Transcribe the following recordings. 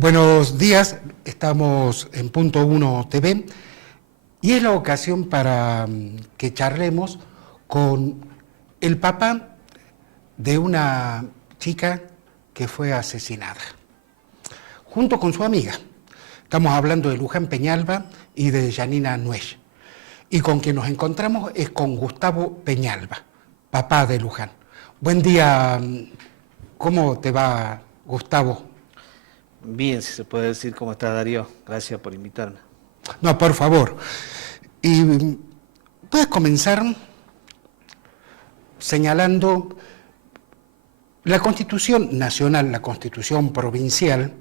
Buenos días, estamos en Punto Uno TV y es la ocasión para que charlemos con el papá de una chica que fue asesinada, junto con su amiga. Estamos hablando de Luján Peñalba y de Janina Nuech. Y con quien nos encontramos es con Gustavo Peñalba, papá de Luján. Buen día, ¿cómo te va, Gustavo? Bien, si se puede decir. ¿Cómo estás, Darío? Gracias por invitarme. No, por favor. Y puedes comenzar señalando la Constitución Nacional, la Constitución Provincial,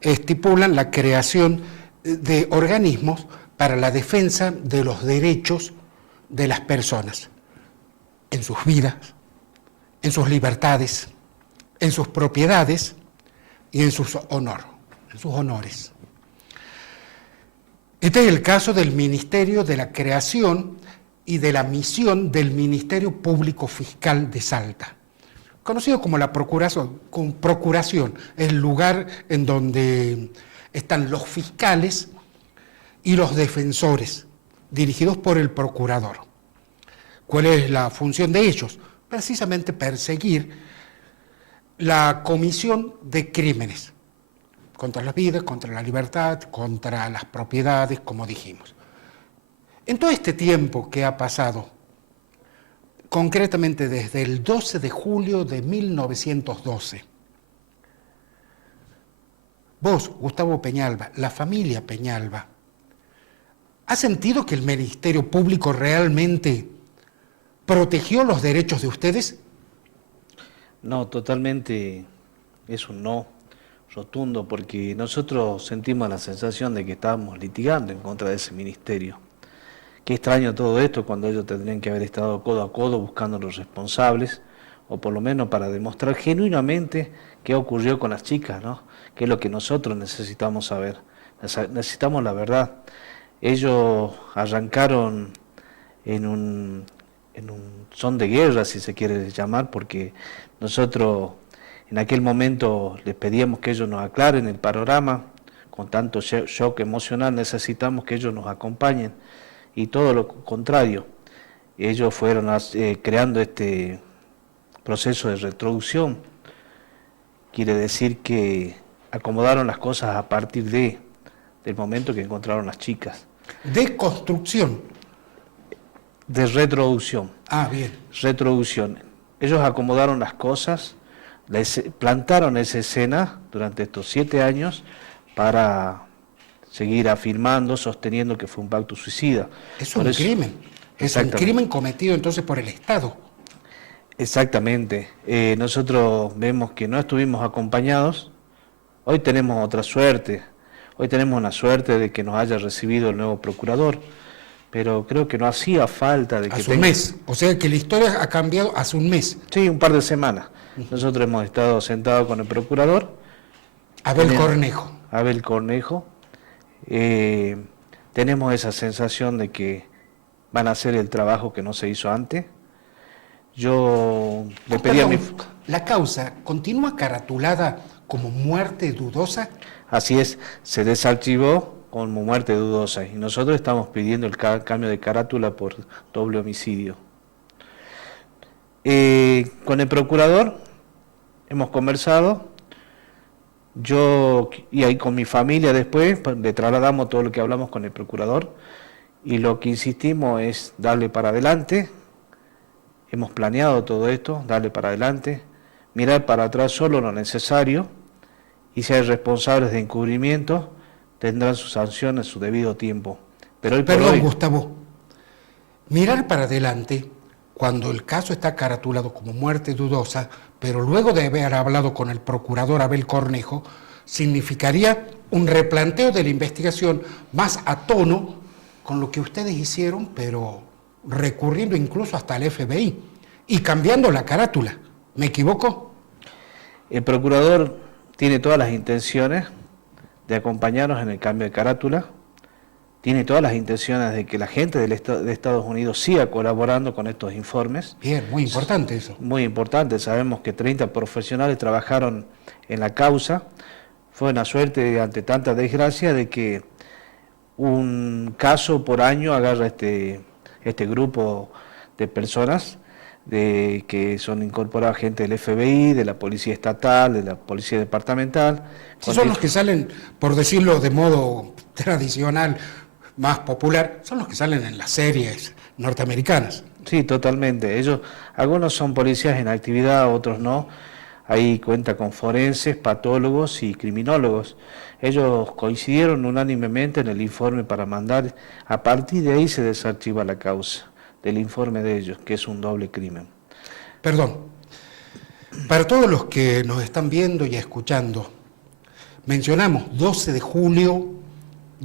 estipulan la creación de organismos para la defensa de los derechos de las personas, en sus vidas, en sus libertades, en sus propiedades y en sus honores. Este es el caso del Ministerio de la Creación y de la Misión del Ministerio Público Fiscal de Salta, conocido como la Procuración, el lugar en donde están los fiscales y los defensores, dirigidos por el procurador. ¿Cuál es la función de ellos? Precisamente perseguir la comisión de crímenes contra las vidas, contra la libertad, contra las propiedades, como dijimos. En todo este tiempo que ha pasado, concretamente desde el 12 de julio de 1912, vos, Gustavo Peñalba, la familia Peñalba, ¿ha sentido que el Ministerio Público realmente protegió los derechos de ustedes? No, totalmente es un no rotundo, porque nosotros sentimos la sensación de que estábamos litigando en contra de ese ministerio. Qué extraño todo esto, cuando ellos tendrían que haber estado codo a codo buscando a los responsables, o por lo menos para demostrar genuinamente qué ocurrió con las chicas, ¿no? Que es lo que nosotros necesitamos saber. Necesitamos la verdad. Ellos arrancaron en un son de guerra, si se quiere llamar, porque nosotros en aquel momento les pedíamos que ellos nos aclaren el panorama. Con tanto shock emocional necesitamos que ellos nos acompañen, y todo lo contrario. Ellos fueron creando este proceso de retroducción. Quiere decir que acomodaron las cosas a partir del momento que encontraron las chicas. De construcción. De retroducción. Ah, bien. Retroducción. Ellos acomodaron las cosas, plantaron esa escena durante estos 7 años para seguir afirmando, sosteniendo que fue un pacto suicida. Es un crimen. Es un crimen cometido entonces por el Estado. Exactamente. Nosotros vemos que no estuvimos acompañados. Hoy tenemos otra suerte. Hoy tenemos una suerte de que nos haya recibido el nuevo procurador. Pero creo que no hacía falta de que hace un mes, o sea que la historia ha cambiado hace un mes. Sí, un par de semanas. Nosotros hemos estado sentados con el procurador. Abel Cornejo. Abel Cornejo. Tenemos esa sensación de que van a hacer el trabajo que no se hizo antes. Yo le pedí a mi... ¿La causa continúa caratulada como muerte dudosa? Así es, se desarchivó como muerte dudosa, y nosotros estamos pidiendo el cambio de carátula por doble homicidio. Con el procurador hemos conversado, yo y ahí con mi familia después le trasladamos todo lo que hablamos con el procurador, y lo que insistimos es darle para adelante. Hemos planeado todo esto, darle para adelante, mirar para atrás solo lo necesario, y si hay responsables de encubrimiento, tendrán sus sanciones en su debido tiempo. Pero hoy por Perdón, hoy... Gustavo, mirar para adelante cuando el caso está caratulado como muerte dudosa, pero luego de haber hablado con el procurador Abel Cornejo, significaría un replanteo de la investigación más a tono con lo que ustedes hicieron, pero recurriendo incluso hasta el FBI y cambiando la carátula. ¿Me equivoco? El procurador tiene todas las intenciones de acompañarnos en el cambio de carátula, tiene todas las intenciones de que la gente de Estados Unidos siga colaborando con estos informes. Bien, muy importante eso. Muy importante, sabemos que 30 profesionales trabajaron en la causa, Fue una suerte ante tanta desgracia de que un caso por año agarra este grupo de personas que son incorporadas gente del FBI, de la Policía Estatal, de la Policía Departamental. Si son los que salen, por decirlo de modo tradicional, más popular, son los que salen en las series norteamericanas. Sí, totalmente. Ellos, algunos son policías en actividad, otros no. Ahí cuenta con forenses, patólogos y criminólogos. Ellos coincidieron unánimemente en el informe para mandar. A partir de ahí se desarchiva la causa del informe de ellos, que es un doble crimen. Perdón, para todos los que nos están viendo y escuchando, mencionamos 12 de julio.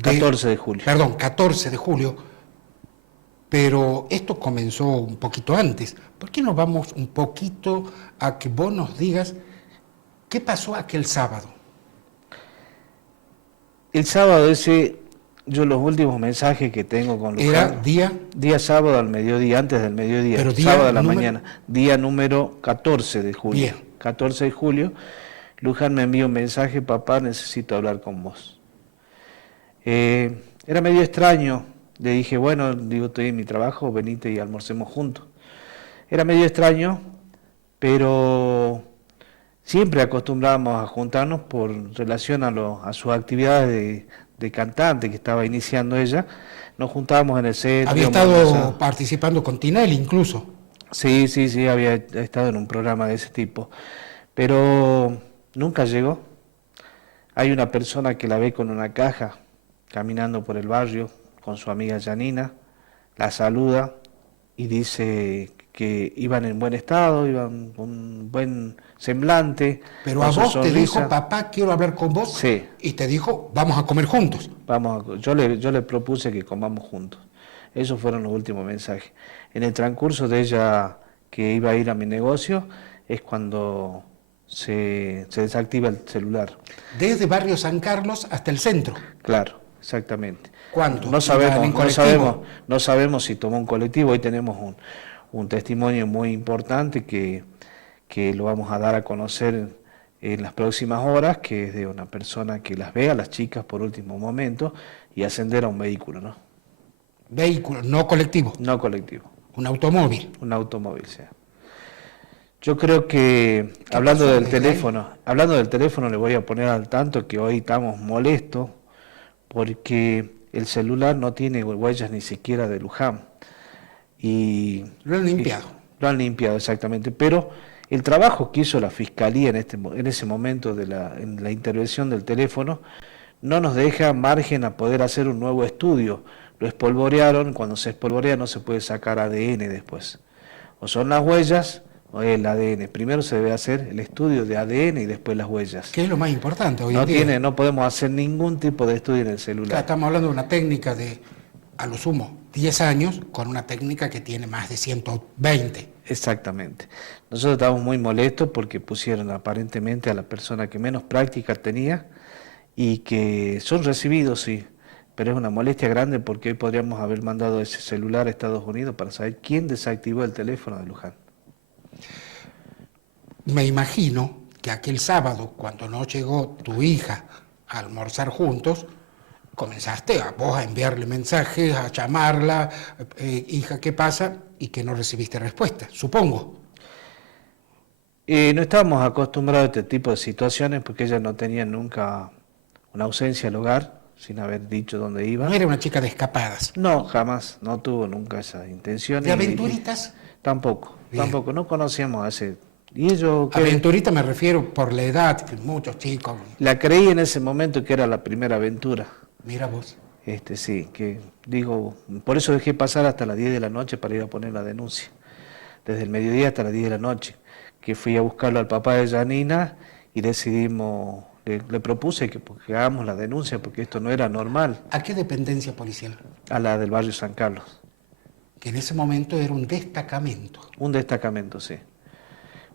14 de julio. Perdón, 14 de julio, pero esto comenzó un poquito antes. ¿Por qué no vamos un poquito a que vos nos digas qué pasó aquel sábado? El sábado ese, yo los últimos mensajes que tengo con Luján... ¿Era día? Día sábado al mediodía, antes del mediodía, Pero día sábado a la número... mañana, día número 14 de julio. Bien. 14 de julio, Luján me envió un mensaje: papá, necesito hablar con vos. Era medio extraño, le dije, bueno, digo, estoy en mi trabajo, venite y almorcemos juntos. Era medio extraño, pero siempre acostumbrábamos a juntarnos por relación a sus actividades de cantante que estaba iniciando ella. Nos juntábamos en el centro. Había estado participando con Tinelli incluso. Sí, había estado en un programa de ese tipo, pero nunca llegó. Hay una persona que la ve con una caja caminando por el barrio con su amiga Janina, la saluda y dice que iban en buen estado, iban con un buen semblante. Pero a vos te dijo, papá, quiero hablar con vos. Sí. Y te dijo, vamos a comer juntos. Yo le propuse que comamos juntos. Esos fueron los últimos mensajes. En el transcurso de ella que iba a ir a mi negocio es cuando se desactiva el celular. Desde Barrio San Carlos hasta el centro. Claro, exactamente. ¿Cuánto? No sabemos si tomó un colectivo. Hoy tenemos un testimonio muy importante que lo vamos a dar a conocer en las próximas horas, que es de una persona que las ve a las chicas por último momento y ascender a un vehículo, ¿no? Vehículo, no colectivo. No colectivo. Un automóvil. Un automóvil, sí. Yo creo que, hablando del teléfono, le voy a poner al tanto que hoy estamos molestos porque el celular no tiene huellas ni siquiera de Luján. Lo han limpiado. Lo han limpiado, exactamente. Pero el trabajo que hizo la Fiscalía en ese momento en la intervención del teléfono no nos deja margen a poder hacer un nuevo estudio. Lo espolvorearon, cuando se espolvorea no se puede sacar ADN después. O son las huellas o el ADN. Primero se debe hacer el estudio de ADN y después las huellas. ¿Qué es lo más importante hoy en día? No podemos hacer ningún tipo de estudio en el celular. Estamos hablando de una técnica de, a lo sumo, 10 años, con una técnica que tiene más de 120. Exactamente. Nosotros estamos muy molestos porque pusieron aparentemente a la persona que menos práctica tenía y que son recibidos, sí, pero es una molestia grande porque hoy podríamos haber mandado ese celular a Estados Unidos para saber quién desactivó el teléfono de Luján. Me imagino que aquel sábado, cuando no llegó tu hija a almorzar juntos, comenzaste a vos a enviarle mensajes, a llamarla, hija, ¿qué pasa? Y que no recibiste respuesta, supongo. No estábamos acostumbrados a este tipo de situaciones porque ella no tenía nunca una ausencia al hogar, sin haber dicho dónde iba. No era una chica de escapadas. No, jamás, no tuvo nunca esa intención. ¿De aventuritas? Tampoco, Bien. no conocíamos a ese. Y ellos, aventurita me refiero por la edad, que muchos chicos. La creí en ese momento que era la primera aventura. Mira vos. Sí, que digo, por eso dejé pasar hasta las 10 de la noche para ir a poner la denuncia. Desde el mediodía hasta las 10 de la noche, que fui a buscarlo al papá de Janina y decidimos, le propuse que hagamos la denuncia porque esto no era normal. ¿A qué dependencia policial? A la del barrio San Carlos. Que en ese momento era un destacamento. Un destacamento, sí.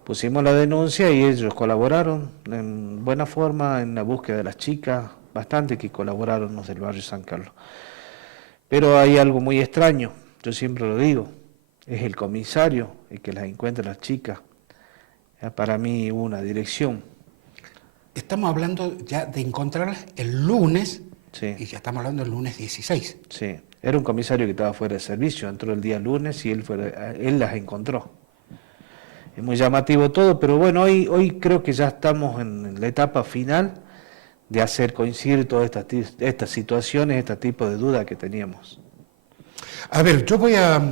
Pusimos la denuncia y ellos colaboraron en buena forma en la búsqueda de las chicas, bastante que colaboraron los del barrio San Carlos. Pero hay algo muy extraño, yo siempre lo digo, es el comisario el que las encuentra las chicas. Para mí hubo una dirección. Estamos hablando ya de encontrarlas el lunes, Sí, y ya estamos hablando del lunes 16. sí. Era un comisario que estaba fuera de servicio, entró el día lunes y él las encontró. Es muy llamativo todo, pero bueno, hoy creo que ya estamos en la etapa final de hacer coincidir todas estas situaciones, este tipo de dudas que teníamos. A ver, yo voy a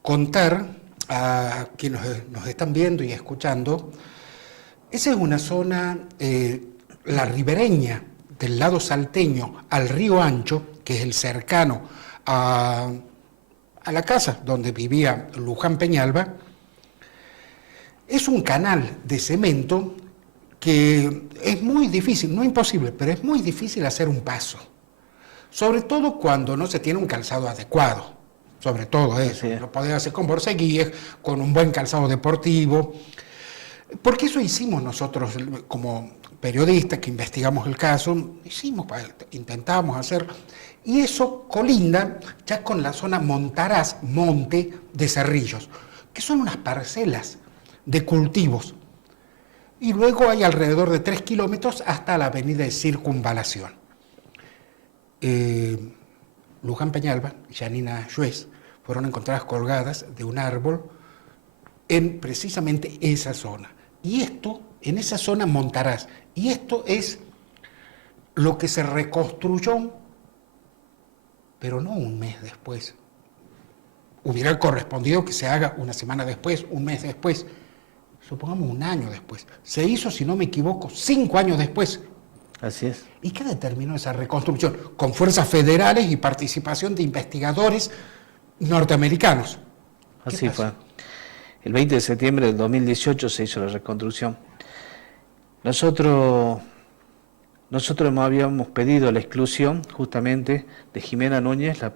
contar a quienes nos están viendo y escuchando. Esa es una zona, la ribereña del lado salteño al río Ancho, que es el cercano a la casa donde vivía Luján Peñalba. Es un canal de cemento que es muy difícil, no imposible, pero es muy difícil hacer un paso. Sobre todo cuando no se tiene un calzado adecuado. Sobre todo eso. Lo podés hacer con borceguíes, con un buen calzado deportivo. Porque eso hicimos nosotros como periodistas que investigamos el caso, intentábamos hacer, y eso colinda ya con la zona Montaraz, Monte de Cerrillos, que son unas parcelas de cultivos. Y luego hay alrededor de 3 kilómetros hasta la avenida de Circunvalación. Luján Peñalba y Janina Juez fueron encontradas colgadas de un árbol en precisamente esa zona. Y esto, en esa zona Montaraz, y esto es lo que se reconstruyó, pero no un mes después. Hubiera correspondido que se haga una semana después, un mes después, supongamos un año después. Se hizo, si no me equivoco, 5 años después. Así es. ¿Y qué determinó esa reconstrucción? Con fuerzas federales y participación de investigadores norteamericanos. Así fue. El 20 de septiembre del 2018 se hizo la reconstrucción. Nosotros habíamos pedido la exclusión justamente de Jimena Núñez, la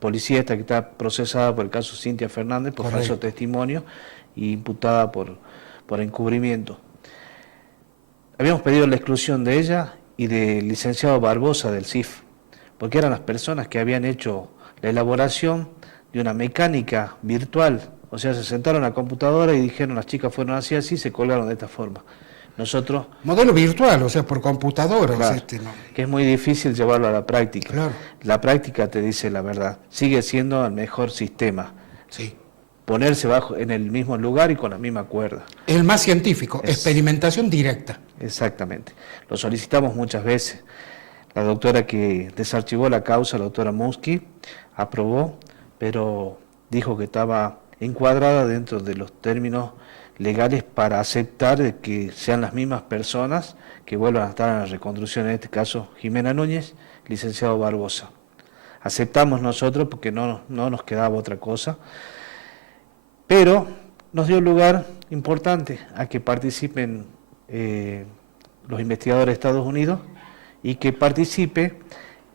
policía esta que está procesada por el caso Cintia Fernández por falso testimonio y imputada por encubrimiento. Habíamos pedido la exclusión de ella y del licenciado Barbosa del CIF, porque eran las personas que habían hecho la elaboración de una mecánica virtual. O sea, se sentaron a la computadora y dijeron, las chicas fueron así, se colgaron de esta forma. Nosotros... Modelo virtual, o sea, por computadora. Claro, que es muy difícil llevarlo a la práctica. Claro. La práctica te dice la verdad. Sigue siendo el mejor sistema. Sí. Ponerse en el mismo lugar y con la misma cuerda. El más científico, experimentación directa. Exactamente. Lo solicitamos muchas veces. La doctora que desarchivó la causa, la doctora Musky, aprobó, pero dijo que estaba encuadrada dentro de los términos legales para aceptar de que sean las mismas personas que vuelvan a estar en la reconstrucción, en este caso Jimena Núñez, licenciado Barbosa. Aceptamos nosotros porque no nos quedaba otra cosa, pero nos dio lugar importante a que participen los investigadores de Estados Unidos y que participe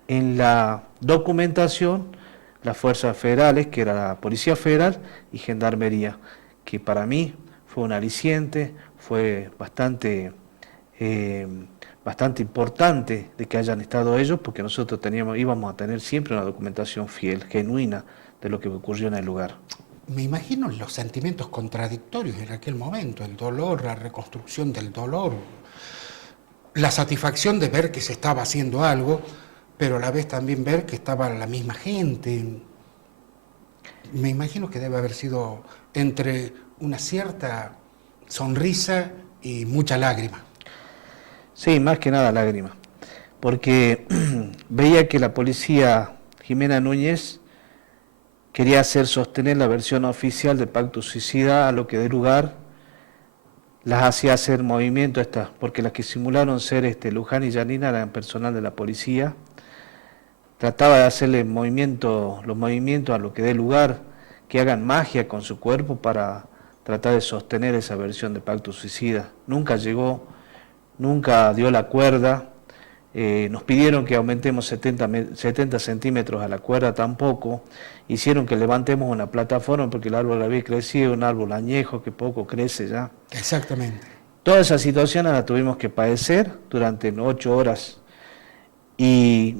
en la documentación las fuerzas federales, que era la Policía Federal y Gendarmería, que para mí fue un aliciente, fue bastante importante de que hayan estado ellos, porque nosotros íbamos a tener siempre una documentación fiel, genuina, de lo que ocurrió en el lugar. Me imagino los sentimientos contradictorios en aquel momento, el dolor, la reconstrucción del dolor, la satisfacción de ver que se estaba haciendo algo, pero a la vez también ver que estaba la misma gente. Me imagino que debe haber sido entre una cierta sonrisa y mucha lágrima. Sí, más que nada lágrima, porque veía que la policía Jimena Núñez quería hacer sostener la versión oficial del pacto suicida, a lo que de lugar las hacía hacer movimiento estas, porque las que simularon ser Luján y Janina eran personal de la policía. Trataba de hacerle los movimientos a lo que dé lugar, que hagan magia con su cuerpo para tratar de sostener esa versión de pacto suicida. Nunca llegó, nunca dio la cuerda. Nos pidieron que aumentemos 70 centímetros a la cuerda, tampoco. Hicieron que levantemos una plataforma porque el árbol había crecido, un árbol añejo que poco crece ya. Exactamente. Todas esas situaciones las tuvimos que padecer durante 8 horas y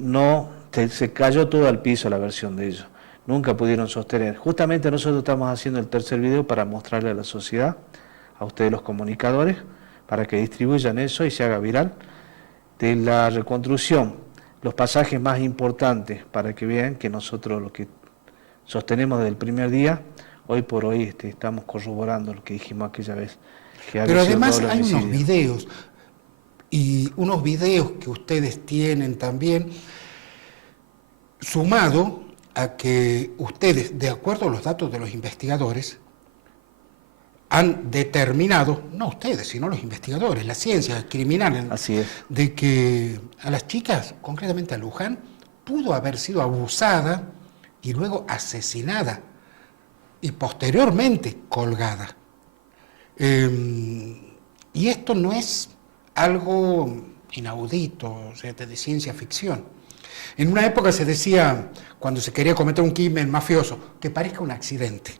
se cayó todo al piso la versión de ellos. Nunca pudieron sostener. Justamente nosotros estamos haciendo el tercer video para mostrarle a la sociedad, a ustedes los comunicadores, para que distribuyan eso y se haga viral, de la reconstrucción, los pasajes más importantes para que vean que nosotros lo que sostenemos desde el primer día, hoy por hoy estamos corroborando lo que dijimos aquella vez. Que Pero además hay unos videos que ustedes tienen también, sumado a que ustedes, de acuerdo a los datos de los investigadores, han determinado, no ustedes, sino los investigadores, la ciencia criminal, así es, de que a las chicas, concretamente a Luján, pudo haber sido abusada y luego asesinada y posteriormente colgada. Y esto no es algo inaudito, o sea, de ciencia ficción. En una época se decía, cuando se quería cometer un crimen mafioso, que parezca un accidente.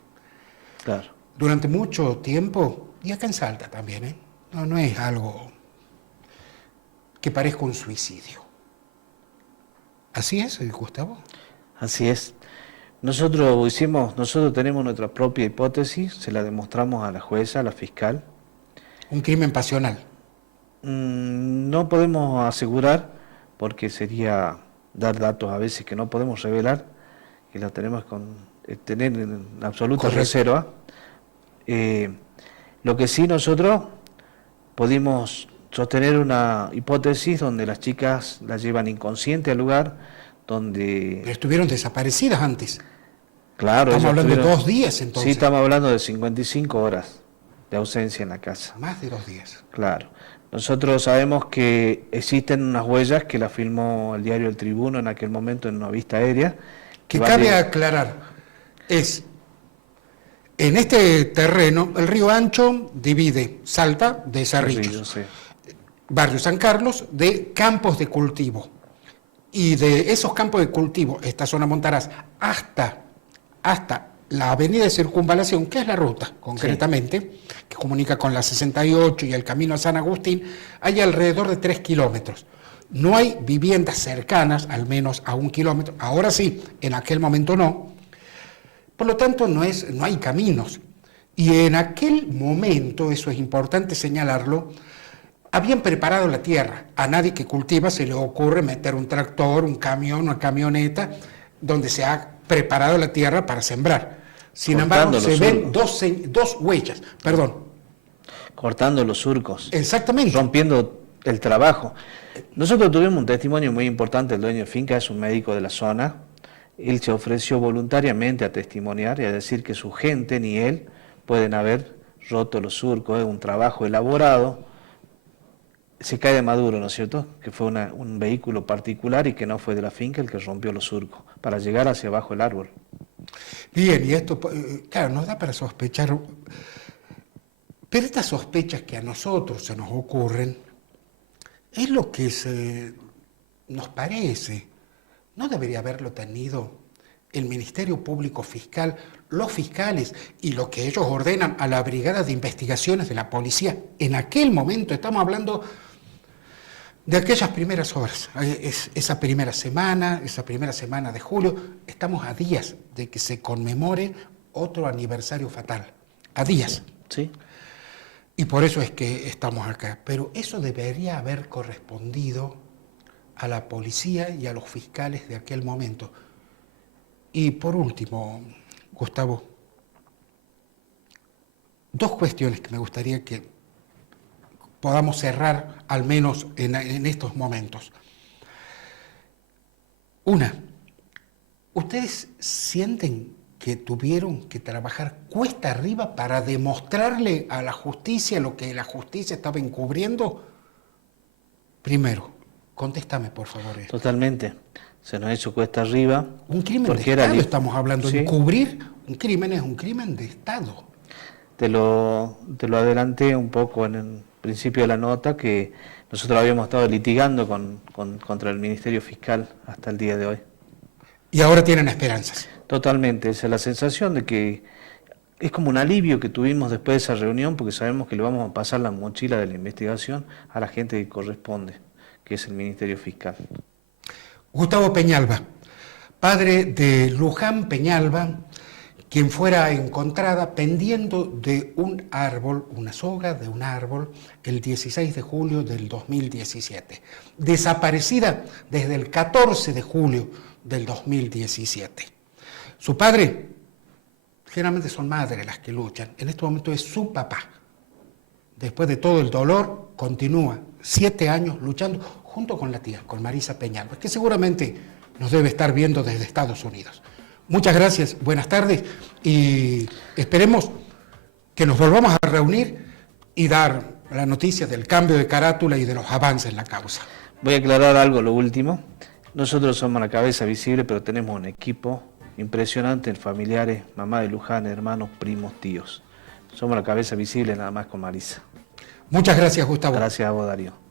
claro. Durante mucho tiempo, y acá en Salta también, no es algo que parezca un suicidio. ¿Así es, Gustavo? Así es. Nosotros tenemos nuestra propia hipótesis, se la demostramos a la jueza, a la fiscal. Un crimen pasional. No podemos asegurar, porque sería dar datos a veces que no podemos revelar, que la tenemos que tener en absoluta reserva. Lo que sí nosotros pudimos sostener una hipótesis donde las chicas las llevan inconsciente al lugar, donde... Pero estuvieron desaparecidas antes. Claro, estamos hablando de 2 días entonces. Sí, estamos hablando de 55 horas de ausencia en la casa. Más de 2 días. Claro. Nosotros sabemos que existen unas huellas que las filmó el diario El Tribuno en aquel momento en una vista aérea. Que cabe aclarar, en este terreno, el río Ancho divide Salta de Cerritos, sí. Barrio San Carlos de campos de cultivo. Y de esos campos de cultivo, esta zona Montaraz, hasta la avenida de Circunvalación, que es la ruta concretamente, que comunica con la 68 y el camino a San Agustín, hay alrededor de 3 kilómetros. No hay viviendas cercanas, al menos a 1 kilómetro. Ahora sí, en aquel momento no. Por lo tanto, no hay caminos. Y en aquel momento, eso es importante señalarlo, habían preparado la tierra. A nadie que cultiva se le ocurre meter un tractor, un camión, una camioneta, donde se ha preparado la tierra para sembrar. Sin embargo, se ven dos huellas, cortando los surcos. Exactamente. Rompiendo el trabajo. Nosotros tuvimos un testimonio muy importante, el dueño de finca es un médico de la zona. Él se ofreció voluntariamente a testimoniar y a decir que su gente ni él pueden haber roto los surcos, es un trabajo elaborado. Se cae de Maduro, ¿no es cierto? Que fue un vehículo particular y que no fue de la finca el que rompió los surcos, para llegar hacia abajo del árbol. Bien, y esto, claro, nos da para sospechar, pero estas sospechas que a nosotros se nos ocurren, es lo que nos parece. ¿No debería haberlo tenido el Ministerio Público Fiscal, los fiscales y lo que ellos ordenan a la Brigada de Investigaciones de la Policía? En aquel momento, estamos hablando de aquellas primeras horas, esa primera semana de julio, estamos a días de que se conmemore otro aniversario fatal, a días. Sí. Y por eso es que estamos acá. Pero eso debería haber correspondido a la policía y a los fiscales de aquel momento. Y por último, Gustavo, 2 cuestiones que me gustaría que podamos cerrar al menos en estos momentos. Una, ¿ustedes sienten que tuvieron que trabajar cuesta arriba para demostrarle a la justicia lo que la justicia estaba encubriendo? Primero, contéstame por favor esto. Totalmente, se nos hizo cuesta arriba. Un crimen de Estado estamos hablando, ¿sí? Encubrir un crimen es un crimen de Estado. Te lo adelanté un poco en el principio de la nota, que nosotros habíamos estado litigando contra el Ministerio Fiscal hasta el día de hoy. ¿Y ahora tienen esperanzas? Totalmente, esa es la sensación de que es como un alivio que tuvimos después de esa reunión, porque sabemos que le vamos a pasar la mochila de la investigación a la gente que corresponde, que es el Ministerio Fiscal. Gustavo Peñalba, padre de Luján Peñalba, quien fuera encontrada pendiendo de un árbol, una soga de un árbol, el 16 de julio del 2017. Desaparecida desde el 14 de julio del 2017. Su padre, generalmente son madres las que luchan, en este momento es su papá. Después de todo el dolor, continúa 7 años luchando junto con la tía, con Marisa Peñalba, que seguramente nos debe estar viendo desde Estados Unidos. Muchas gracias, buenas tardes y esperemos que nos volvamos a reunir y dar la noticia del cambio de carátula y de los avances en la causa. Voy a aclarar algo, lo último. Nosotros somos la cabeza visible, pero tenemos un equipo impresionante, familiares, mamá de Luján, hermanos, primos, tíos. Somos la cabeza visible nada más con Marisa. Muchas gracias, Gustavo. Gracias a vos, Darío.